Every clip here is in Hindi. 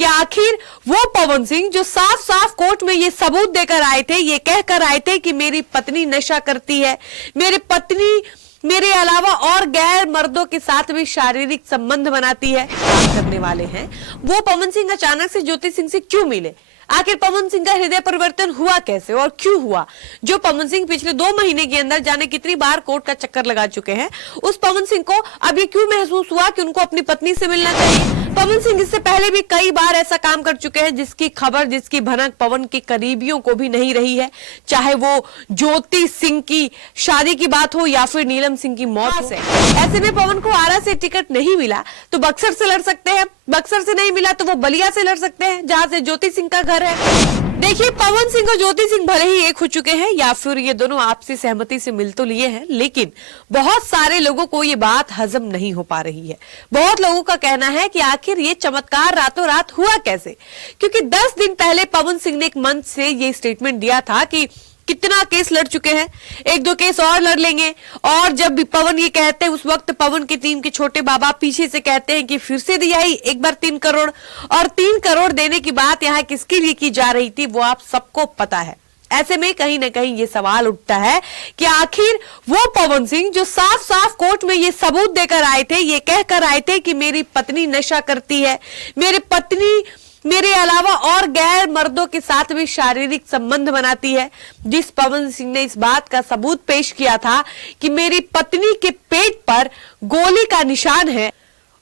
कि आखिर वो पवन सिंह जो साफ साफ कोर्ट में ये सबूत देकर आए थे, ये कहकर आए थे कि मेरी पत्नी नशा करती है, मेरी पत्नी मेरे अलावा और गैर मर्दों के साथ भी शारीरिक संबंध बनाती है, करने वाले हैं, वो पवन सिंह अचानक से ज्योति सिंह से क्यों मिले? आखिर पवन सिंह का हृदय परिवर्तन हुआ कैसे और क्यों हुआ? जो पवन सिंह पिछले 2 महीने के अंदर जाने कितनी बार कोर्ट का चक्कर लगा चुके हैं, उस पवन सिंह को अब ये क्यों महसूस हुआ कि उनको अपनी पत्नी से मिलना चाहिए? पवन सिंह इससे पहले भी कई बार ऐसा काम कर चुके हैं जिसकी खबर, जिसकी भनक पवन के करीबियों को भी नहीं रही है, चाहे वो ज्योति सिंह की शादी की बात हो या फिर नीलम सिंह की मौत हो। ऐसे में पवन को आरा से टिकट नहीं मिला तो बक्सर से लड़ सकते हैं, बक्सर से नहीं मिला तो वो बलिया से लड़ सकते हैं जहां से ज्योति सिंह का घर है। देखिए, पवन सिंह और ज्योति सिंह भले ही एक हो चुके हैं या फिर ये दोनों आपसी सहमति से मिल तो लिए हैं, लेकिन बहुत सारे लोगों को ये बात हजम नहीं हो पा रही है। बहुत लोगों का कहना है कि आखिर ये चमत्कार रातों रात हुआ कैसे, क्योंकि 10 दिन पहले पवन सिंह ने एक मंच से ये स्टेटमेंट दिया था कि कितना केस लड़ चुके हैं, 1-2 केस और लड़ लेंगे। और जब भी पवन ये कहते हैं, उस वक्त पवन की टीम के छोटे बाबा पीछे से कहते हैं कि फिर से दिया ही एक बार 3 करोड़, और 3 करोड़ देने की बात यहाँ किसके लिए की जा रही थी वो आप सबको पता है। ऐसे में कहीं ना कहीं ये सवाल उठता है कि आखिर वो पवन सिंह जो साफ साफ कोर्ट में ये सबूत देकर आए थे, ये कहकर आए थे कि मेरी पत्नी नशा करती है, मेरी पत्नी मेरे अलावा और गैर मर्दों के साथ भी शारीरिक संबंध बनाती है, जिस पवन सिंह ने इस बात का सबूत पेश किया था कि मेरी पत्नी के पेट पर गोली का निशान है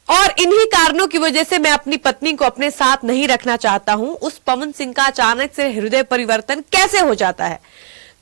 और इन्हीं कारणों की वजह से मैं अपनी पत्नी को अपने साथ नहीं रखना चाहता हूं, उस पवन सिंह का अचानक से हृदय परिवर्तन कैसे हो जाता है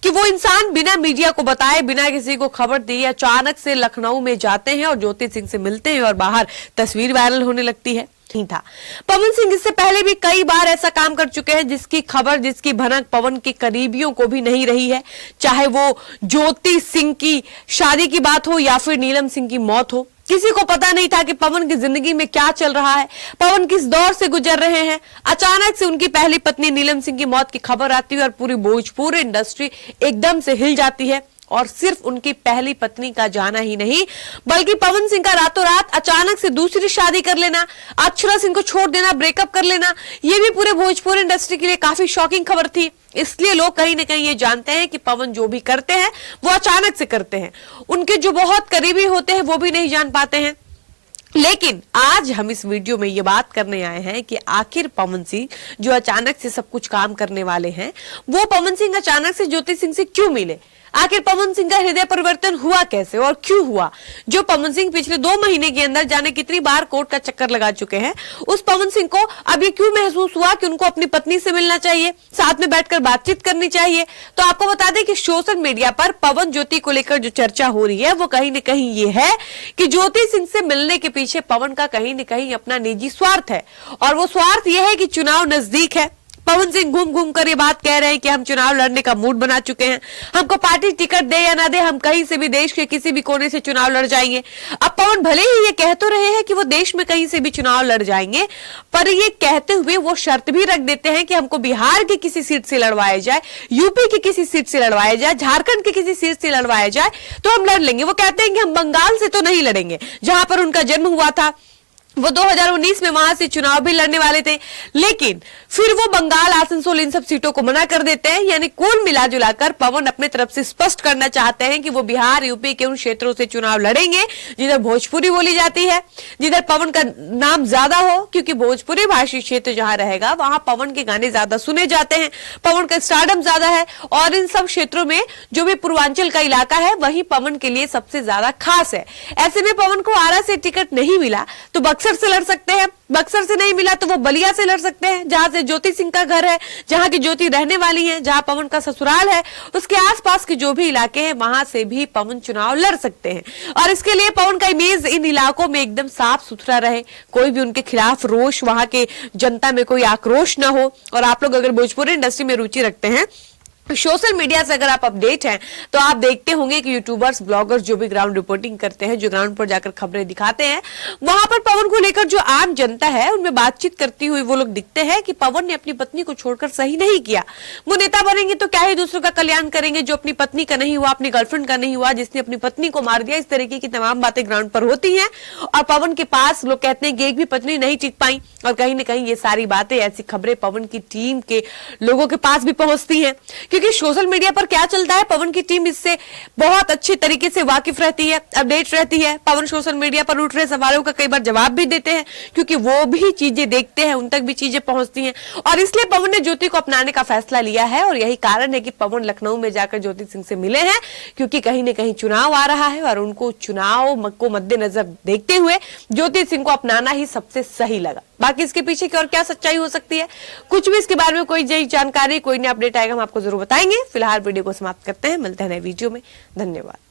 कि वो इंसान बिना मीडिया को बताए, बिना किसी को खबर दिए अचानक से लखनऊ में जाते हैं और ज्योति सिंह से मिलते हैं और बाहर तस्वीर वायरल होने लगती है। नहीं था, पवन सिंह इससे पहले भी कई बार ऐसा काम कर चुके हैं जिसकी खबर, जिसकी भनक पवन के करीबियों को भी नहीं रही है, चाहे वो ज्योति सिंह की शादी की बात हो या फिर नीलम सिंह की मौत हो। किसी को पता नहीं था कि पवन की जिंदगी में क्या चल रहा है, पवन किस दौर से गुजर रहे हैं। अचानक से उनकी पहली पत्नी नीलम सिंह की मौत की खबर आती है और पूरी भोजपुरी इंडस्ट्री एकदम से हिल जाती है। और सिर्फ उनकी पहली पत्नी का जाना ही नहीं, बल्कि पवन सिंह का रातों रात अचानक से दूसरी शादी कर लेना, अक्षरा सिंह को छोड़ देना, ब्रेकअप कर लेना, ये भी पूरे भोजपुरी इंडस्ट्री के लिए काफी शॉकिंग खबर थी। इसलिए लोग कहीं ना कहीं ये जानते हैं कि पवन जो भी करते हैं वो अचानक से करते हैं, उनके जो बहुत करीबी होते हैं वो भी नहीं जान पाते हैं। लेकिन आज हम इस वीडियो में ये बात करने आए हैं कि आखिर पवन सिंह जो अचानक से सब कुछ काम करने वाले हैं, वो पवन सिंह अचानक से ज्योति सिंह से क्यों मिले? आखिर पवन सिंह का हृदय परिवर्तन हुआ कैसे और क्यों हुआ? जो पवन सिंह पिछले 2 महीने के अंदर जाने कितनी बार कोर्ट का चक्कर लगा चुके हैं, उस पवन सिंह को अब ये क्यों महसूस हुआ कि उनको अपनी पत्नी से मिलना चाहिए, साथ में बैठकर बातचीत करनी चाहिए? तो आपको बता दें कि सोशल मीडिया पर पवन ज्योति को लेकर जो चर्चा हो रही है वो कहीं न कहीं ये है कि ज्योति सिंह से मिलने के पीछे पवन का कहीं न कहीं अपना निजी स्वार्थ है, और वो स्वार्थ ये है कि चुनाव नजदीक है। पवन सिंह घूम घूम कर ये बात कह रहे हैं कि हम चुनाव लड़ने का मूड बना चुके हैं, हमको पार्टी टिकट दे या ना दे, हम कहीं से भी देश के किसी भी कोने से चुनाव लड़ जाएंगे। अब पवन भले ही ये कह तो रहे हैं कि वो देश में कहीं से भी चुनाव लड़ जाएंगे, पर ये कहते हुए वो शर्त भी रख देते हैं कि हमको बिहार की किसी सीट से लड़वाया जाए, यूपी की किसी सीट से लड़वाया जाए, झारखंड की किसी सीट से लड़वाया जाए तो हम लड़ लेंगे। वो कहते हैं कि हम बंगाल से तो नहीं लड़ेंगे, जहां पर उनका जन्म हुआ था। वो 2019 में वहां से चुनाव भी लड़ने वाले थे, लेकिन फिर वो बंगाल, आसनसोल, इन सब सीटों को मना कर देते हैं। यानी कुल मिला जुलाकर पवन अपने तरफ से स्पष्ट करना चाहते हैं कि वो बिहार, यूपी के उन क्षेत्रों से चुनाव लड़ेंगे जिधर भोजपुरी बोली जाती है, जिधर पवन का नाम ज्यादा हो, क्योंकि भोजपुरी भाषी क्षेत्र जहां रहेगा वहां पवन के गाने ज्यादा सुने जाते हैं, पवन का स्टारडम ज्यादा है, और इन सब क्षेत्रों में जो भी पूर्वांचल का इलाका है वही पवन के लिए सबसे ज्यादा खास है। ऐसे में पवन को आरा से टिकट नहीं मिला तो बक्सर से लड़ सकते हैं, बक्सर से नहीं मिला तो वो बलिया से लड़ सकते हैं जहां से ज्योति सिंह का घर है, जहां की ज्योति रहने वाली है, जहां पवन का ससुराल है, उसके आसपास के जो भी इलाके हैं वहां से भी पवन चुनाव लड़ सकते हैं। और इसके लिए पवन का इमेज इन इलाकों में एकदम साफ सुथरा रहे, कोई भी उनके खिलाफ रोष, वहां के जनता में कोई आक्रोश ना हो। और आप लोग अगर भोजपुरी इंडस्ट्री में रुचि रखते हैं सोशल मीडिया से अगर आप अपडेट हैं तो आप देखते होंगे कि यूट्यूबर्स, ब्लॉगर्स जो भी ग्राउंड रिपोर्टिंग करते हैं, जो ग्राउंड पर जाकर खबरें दिखाते हैं, वहां पर पवन को लेकर जो आम जनता है उनमें बातचीत करती हुई वो लोग दिखते हैं कि पवन ने अपनी पत्नी को छोड़कर सही नहीं किया। वो नेता बनेंगे तो क्या ही दूसरों का कल्याण करेंगे, जो अपनी पत्नी का नहीं हुआ, अपनी गर्लफ्रेंड का नहीं हुआ, जिसने अपनी पत्नी को मार दिया। इस तरीके की तमाम बातें ग्राउंड पर होती हैं और पवन के पास लोग कहते हैं कि एक भी पत्नी नहीं टिक पाई। और कहीं ना कहीं ये सारी बातें, ऐसी खबरें पवन की टीम के लोगों के पास भी पहुंचती हैं, क्योंकि सोशल मीडिया पर क्या चलता है पवन की टीम इससे बहुत अच्छे तरीके से वाकिफ रहती है, अपडेट रहती है। पवन सोशल मीडिया पर उठ रहे सवालों का कई बार जवाब भी देते हैं, क्योंकि वो भी चीजें देखते हैं, उन तक भी चीजें पहुंचती हैं। और इसलिए पवन ने ज्योति को अपनाने का फैसला लिया है और यही कारण है कि पवन लखनऊ में जाकर ज्योति सिंह से मिले हैं, क्योंकि कहीं ना कहीं चुनाव आ रहा है और उनको चुनाव को मद्देनजर देखते हुए ज्योति सिंह को अपनाना ही सबसे सही लगा। बाकी इसके पीछे की और क्या सच्चाई हो सकती है, कुछ भी इसके बारे में कोई नई जानकारी, कोई नया अपडेट आएगा हम आपको जरूर बताएंगे। फिलहाल वीडियो को समाप्त करते हैं, मिलते हैं नए वीडियो में। धन्यवाद।